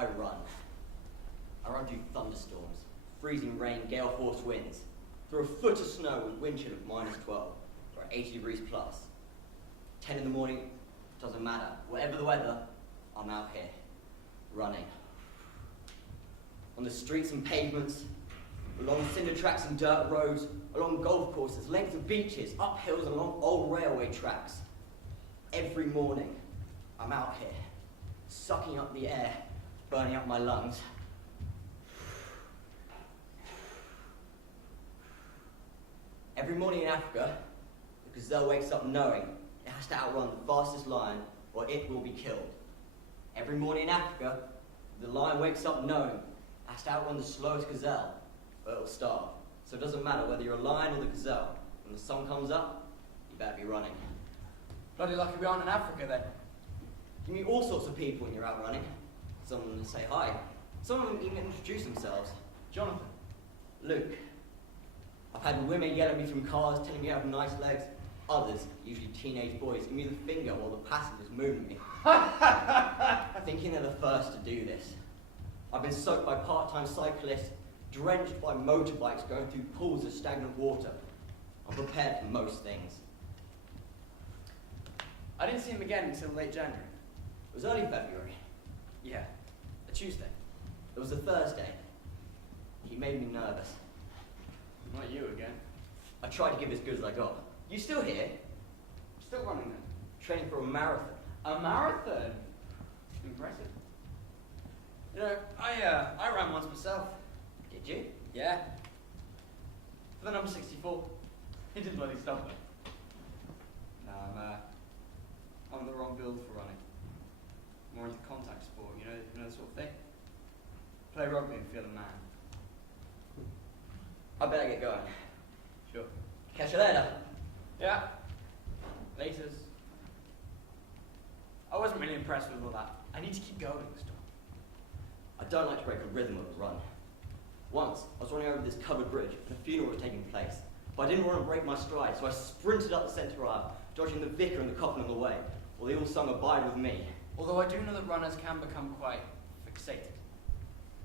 I run. I run through thunderstorms, freezing rain, gale force winds, through a foot of snow with wind chill of -12, or 80 degrees plus. 10 in the morning, doesn't matter. Whatever the weather, I'm out here, running. On the streets and pavements, along cinder tracks and dirt roads, along golf courses, lengths of beaches, up hills and along old railway tracks. Every morning, I'm out here, sucking up the air, burning up my lungs. Every morning in Africa, the gazelle wakes up knowing it has to outrun the fastest lion or it will be killed. Every morning in Africa, the lion wakes up knowing it has to outrun the slowest gazelle or it'll starve. So it doesn't matter whether you're a lion or the gazelle. When the sun comes up, you better be running. Bloody lucky we aren't in Africa then. You meet all sorts of people when you're out running. Some of them say hi. Some of them even introduce themselves. Jonathan. Luke. I've had women yell at me from cars, telling me I have nice legs. Others, usually teenage boys, give me the finger while the passengers moon me. Thinking they're the first to do this. I've been soaked by part-time cyclists, drenched by motorbikes going through pools of stagnant water. I'm prepared for most things. I didn't see him again until late January. It was early February. Yeah, a Tuesday. It was a Thursday. He made me nervous. Not you again. I tried to give as good as I got. You still here? Still running then? Training for a marathon. A marathon? Impressive. You know, I ran once myself. Did you? Yeah. For the number 64. He didn't bloody stop me. No, I'm the wrong build for running. More into contact sport, you know the sort of thing. Play rugby and feel a man. I better get going. Sure. Catch you later. Yeah. Laters. I wasn't really impressed with all that. I need to keep going this time. I don't like to break the rhythm of a run. Once, I was running over this covered bridge and a funeral was taking place. But I didn't want to break my stride, so I sprinted up the centre aisle, dodging the vicar and the coffin on the way, while they all sung Abide With Me. Although I do know that runners can become quite fixated.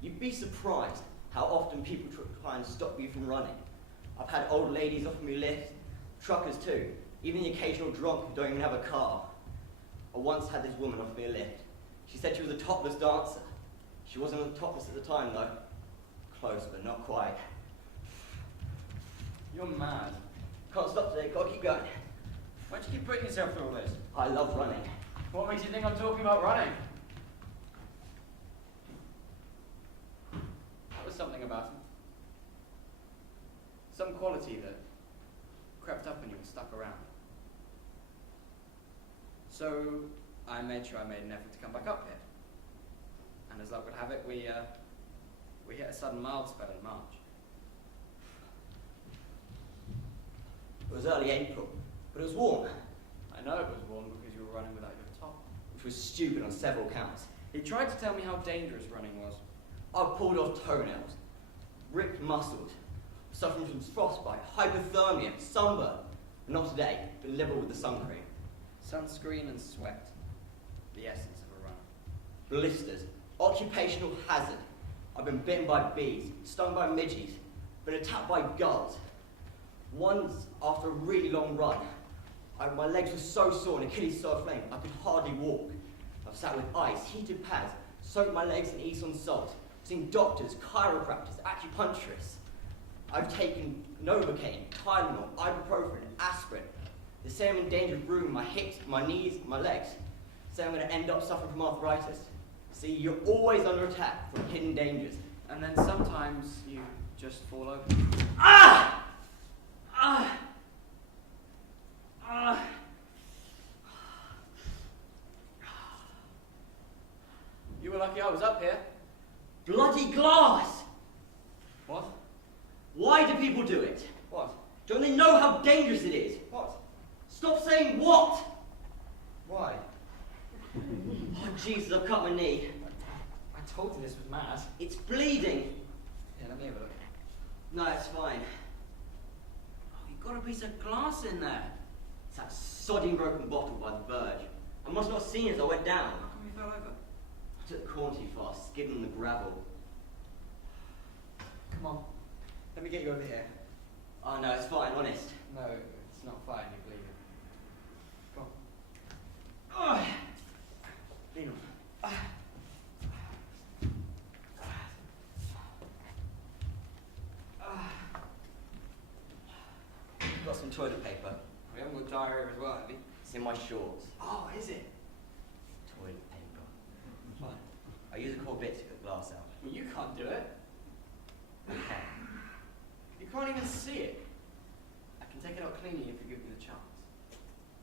You'd be surprised how often people try and stop you from running. I've had old ladies offer me lifts, truckers too, even the occasional drunk who don't even have a car. I once had this woman offer me a lift. She said she was a topless dancer. She wasn't topless at the time though. Close, but not quite. You're mad. Can't stop today, gotta keep going. Why do you keep putting yourself through all this? I love running. What makes you think I'm talking about running? There was something about him. Some quality that crept up on you and stuck around. So I made sure I made an effort to come back up here. And as luck would have it, we hit a sudden mild spell in March. It was early April, but it was warm, I know it was warm because you were running without your top. which was stupid on several counts. He tried to tell me how dangerous running was. I've pulled off toenails, ripped muscles, suffering from frostbite, hypothermia, sunburn. Not today, been liberal with the sun cream. Sunscreen and sweat. The essence of a runner. Blisters, occupational hazard. I've been bitten by bees, stung by midges, been attacked by gulls. Once, after a really long run, my legs were so sore and Achilles so aflame, I could hardly walk. I've sat with ice, heated pads, soaked my legs in Epsom salt, seen doctors, chiropractors, acupuncturists. I've taken Novocaine, Tylenol, ibuprofen, aspirin. They say I'm in danger of ruining my hips, my knees, my legs. Say I'm going to end up suffering from arthritis. See, you're always under attack from hidden dangers. And then sometimes you just fall over. Ah! Ah! Ah! You were lucky I was up here. Bloody glass! What? Why do people do it? What? Don't they know how dangerous it is? What? Stop saying what! Why? Oh, Jesus, I've cut my knee. I told you this was mad. It's bleeding. Yeah, let me have a look. No, it's fine. Oh, you've got a piece of glass in there. It's that sodding broken bottle by the verge. I must not have seen it as I went down. How come you fell over? Took the corn too fast, skidding on the gravel. Come on. Let me get you over here. Oh no, it's fine, honest. No, it's not fine. You're bleeding. Come on. Lean on. Got some toilet paper. We haven't got diarrhea as well, have we? It's in my shorts. Oh, is it? Toilet paper. Fine. I use a core bit to get the glass out. Well, you can't do it. Okay. You can't even see it. I can take it out cleanly if you give me the chance.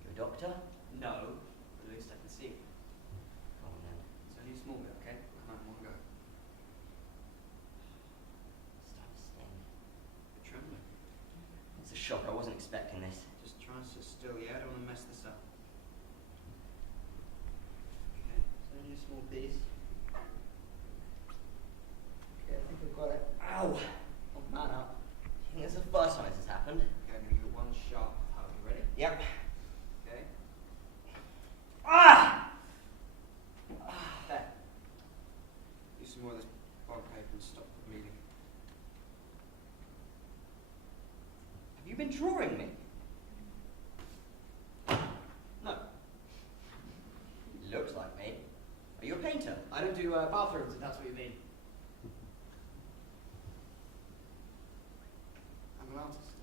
You're a doctor? No, but at least I can see it. Go on then. It's only a small bit, okay? We'll come out in one go. Starting to sting. You're trembling. It's a shock, I wasn't expecting this. Just try and sit still, yeah? I don't want to mess this up. Okay, it's only a small piece. Okay, I think I've got it. Ow! Oh, man up. I think it's the first time this has happened. Okay, I'm going to give it one sharp hug. You ready? Yep. Okay. Ah! There. Use some more of this bog paper and stop the bleeding. Have you been drawing me? No, Looks like me. Are you a painter? I don't do bathrooms, if that's what you mean. I'm an artist.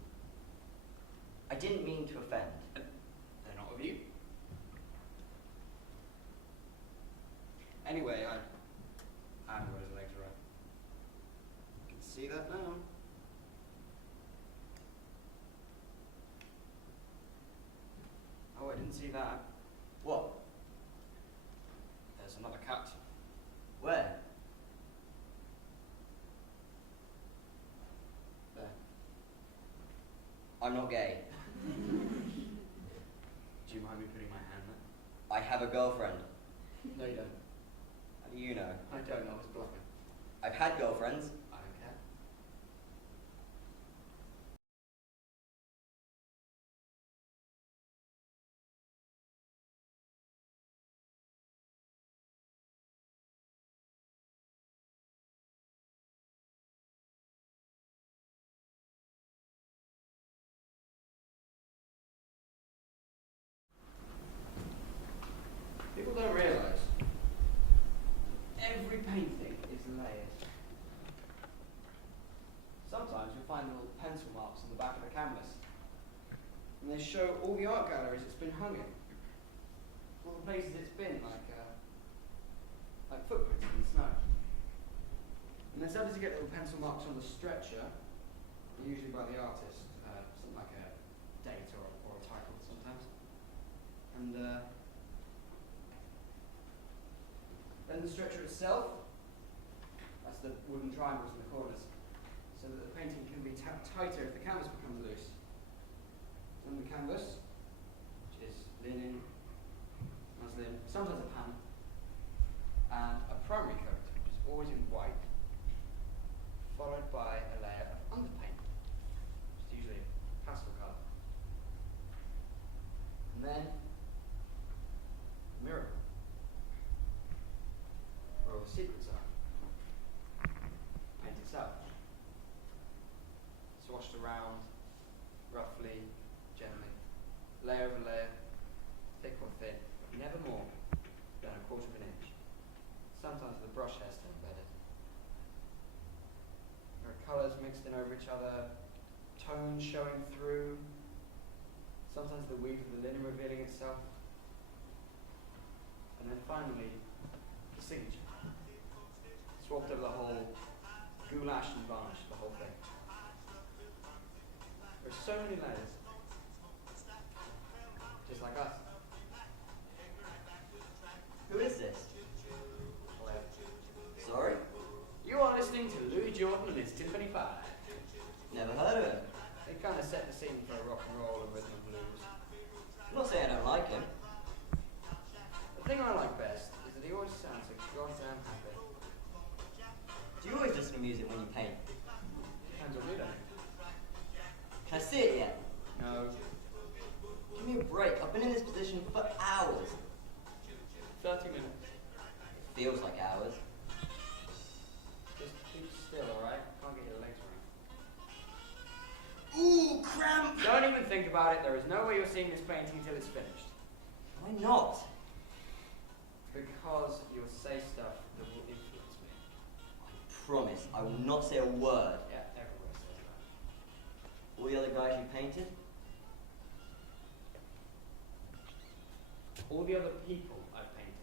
I didn't mean to offend. They're not of you. Anyway, I haven't got his legs right. You can see that now. Oh, I didn't see that. What? There's another cut. Where? There. I'm not gay. Do you mind me putting my hand there? I have a girlfriend. No, you don't. How do you know? I don't know. I was bluffing. I've had girlfriends. I don't care. People don't realise every painting is layered. Sometimes you'll find little pencil marks on the back of the canvas, and they show all the art galleries it's been hung in, all the places it's been, like footprints in the snow. And then sometimes you get little pencil marks on the stretcher, usually by the artist, something like a date or a title sometimes. And then the stretcher itself, that's the wooden triangles in the corners, so that the painting can be tighter if the canvas becomes loose. Then the canvas, which is linen, muslin, sometimes a pan, and a primary coat, which is always in white, followed by a layer of underpaint, which is usually pastel colour. And then a mirror, where all the secrets are. Paint itself. Swashed around, roughly, gently, layer over layer, thick or thin, but never more than a quarter of an inch. Sometimes the brush hair's still embedded. There are colours mixed in over each other, tones showing through, sometimes the weave of the linen revealing itself. And then finally, the signature. Swapped over the whole, goulash and varnish, the whole thing. There are so many layers. Just like us. Who is this? Sorry? You are listening to Louis Jordan and his Tiffany 5. Never heard of him. They kind of set the scene for rock and roll and rhythm and blues. I'm not saying I don't like him. The thing I like best is that he always sounds so goddamn happy. Do you always listen to music when you paint? Depends on you, don't it? Can I see it yet? No. Give me a break. I've been in this position for hours. 30 minutes. It feels like hours. Just keep still, alright? Can't get your legs around. Ooh, cramp! Don't even think about it. There is no way you're seeing this painting until it's finished. Why not? Because you'll say stuff that will influence me. I promise, I will not say a word. Yeah, everyone says that. All the other guys you painted? All the other people I've painted.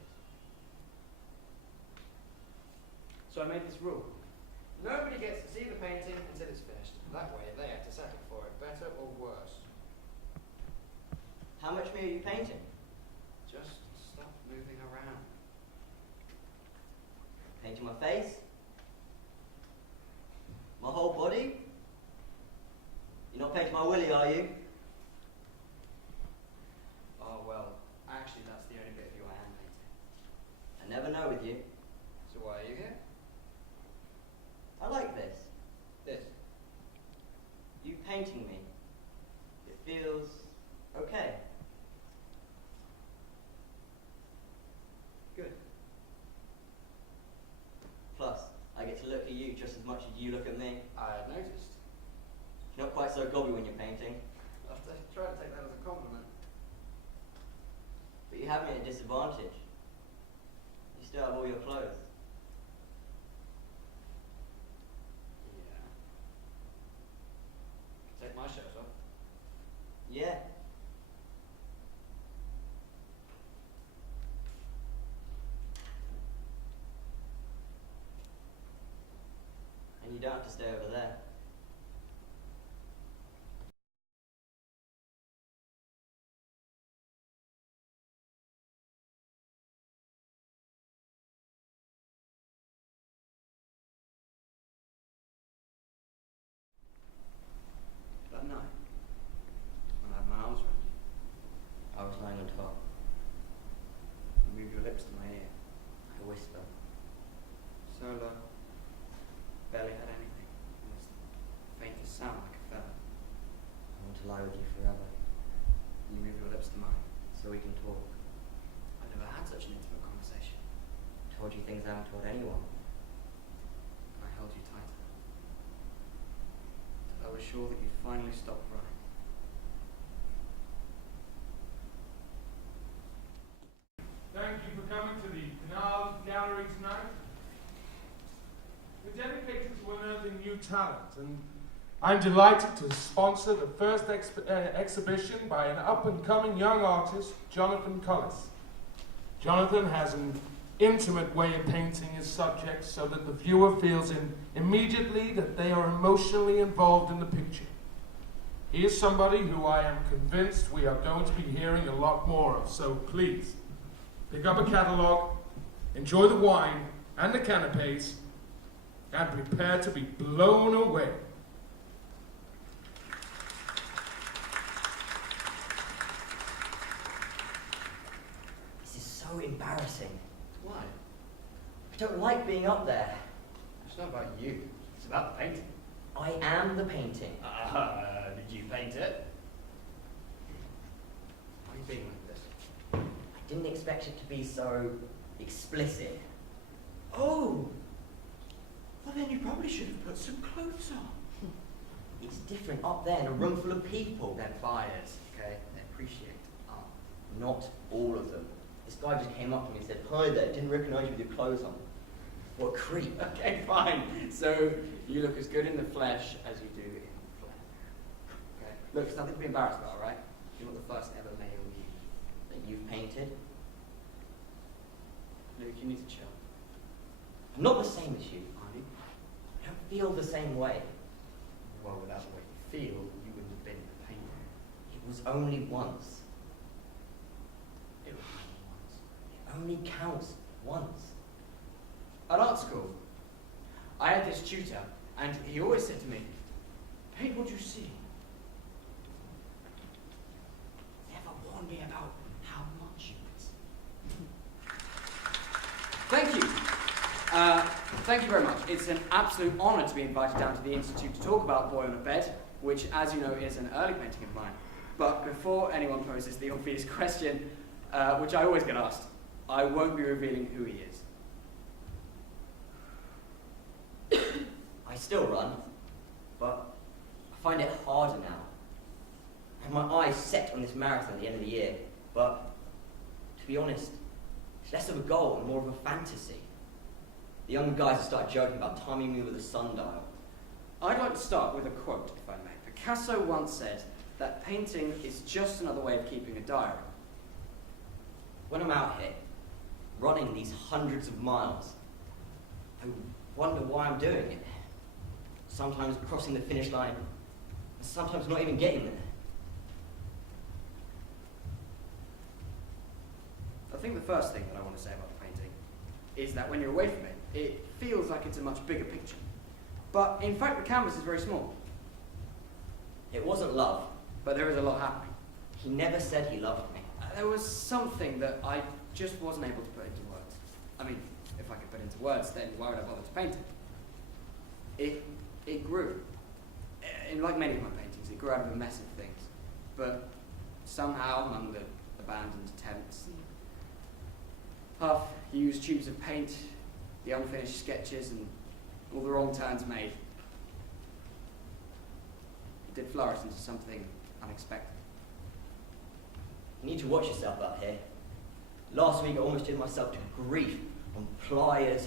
So I made this rule. Nobody gets to see the painting until it's finished. That way they have to settle for it, better or worse. How much me are you painting? Just stop moving around. Painting my face? My whole body? You're not painting my willy, are you? Oh, well, actually that's the only bit of you I am painting. I never know with you. So why are you here? I like this. This. You painting me. It feels okay. Good. Plus, I get to look at you just as much as you look at me. I had noticed. You're not quite so gobby when you're painting, I'll try to take that as a compliment. but you have me at a disadvantage. You still have all your clothes. Yeah. Take my shirt off. Yeah. And you don't have to stay over there. That night, when I had my arms around you, I was lying on top. you moved your lips to my ear. I whisper. So low. Barely had anything. It was the faintest sound like a feather. I want to lie with you forever, You moved your lips to mine. so we can talk. I've never had such an intimate conversation. Told you things I haven't told anyone. I held you tighter. Till I was sure that you'd finally stop running. Thank you for coming to the Canal Gallery tonight. We're dedicated to unearthing new talent, and I'm delighted to sponsor the first exhibition by an up-and-coming young artist, Jonathan Cullis. Jonathan has an intimate way of painting his subjects so that the viewer feels immediately that they are emotionally involved in the picture. He is somebody who I am convinced we are going to be hearing a lot more of, so please, pick up a catalogue, enjoy the wine and the canapes, and prepare to be blown away. This is so embarrassing. Why? I don't like being up there. It's not about you. It's about the painting. I am the painting. Did you paint it? Why are you being like this? I didn't expect it to be so explicit. Oh! Well, then you probably should have put some clothes on. It's different up there in a room full of people. They're buyers, okay? They appreciate art. Not all of them. This guy just came up to me and said, "Hi there, didn't recognise you with your clothes on." What a creep. Okay, fine. So you look as good in the flesh as you do in the flesh. Okay? Look, it's nothing to be embarrassed about, alright? You're not the first ever male you. That you've painted. Luke, you need to chill. I'm not the same as you. Are you? I don't feel the same way. Well, without the way you feel, you wouldn't have been the painter. It was only once. It was only once. It only counts once. At art school, I had this tutor, and he always said to me, "Paint what you see." Never warned me about how much you could see. Thank you. Thank you very much. It's an absolute honour to be invited down to the Institute to talk about Boy on a Bed, which, as you know, is an early painting of mine. But before anyone poses the obvious question, which I always get asked, I won't be revealing who he is. I still run, but I find it harder now. I have my eyes set on this marathon at the end of the year, but to be honest, it's less of a goal and more of a fantasy. The younger guys have started joking about timing me with a sundial. I'd like to start with a quote, if I may. Picasso once said that painting is just another way of keeping a diary. When I'm out here, running these hundreds of miles, I wonder why I'm doing it. Sometimes crossing the finish line, and sometimes not even getting there. I think the first thing that I want to say about the painting is that when you're away from it, it feels like it's a much bigger picture. But in fact, the canvas is very small. It wasn't love. But there is a lot happening. He never said he loved me. There was something that I just wasn't able to put into words. I mean, if I could put into words, then why would I bother to paint it? It grew. And like many of my paintings, it grew out of a mess of things. But somehow, among the abandoned attempts, half-used tubes of paint, the unfinished sketches, and all the wrong turns made, it did flourish into something unexpected. You need to watch yourself out here. Last week I almost did myself to grief on pliers,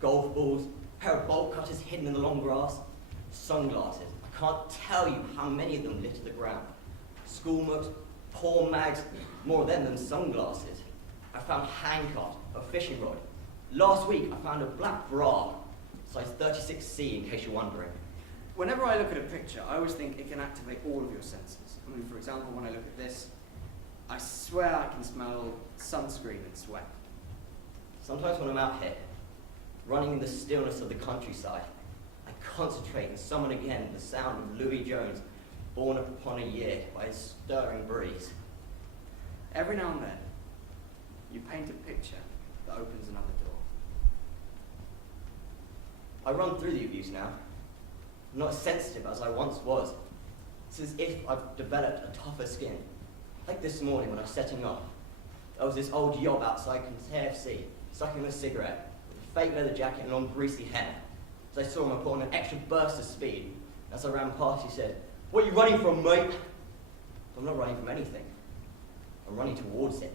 golf balls, a pair of bolt cutters hidden in the long grass, sunglasses. I can't tell you how many of them litter the ground. School mugs, paw mags, more of them than sunglasses. I found handcuffs, a fishing rod. Last week I found a black bra, size 36C in case you're wondering. Whenever I look at a picture, I always think it can activate all of your senses. I mean, for example, when I look at this, I swear I can smell sunscreen and sweat. Sometimes when I'm out here, running in the stillness of the countryside, I concentrate and summon again the sound of Louis Jones, born upon a year by a stirring breeze. Every now and then, you paint a picture that opens another door. I run through the abuse now. I'm not as sensitive as I once was. It's as if I've developed a tougher skin. Like this morning when I was setting off, there was this old yob outside KFC, sucking a cigarette, with a fake leather jacket and long greasy hair. As I saw him, I put on an extra burst of speed. As I ran past, he said, "What are you running from, mate?" I'm not running from anything. I'm running towards it.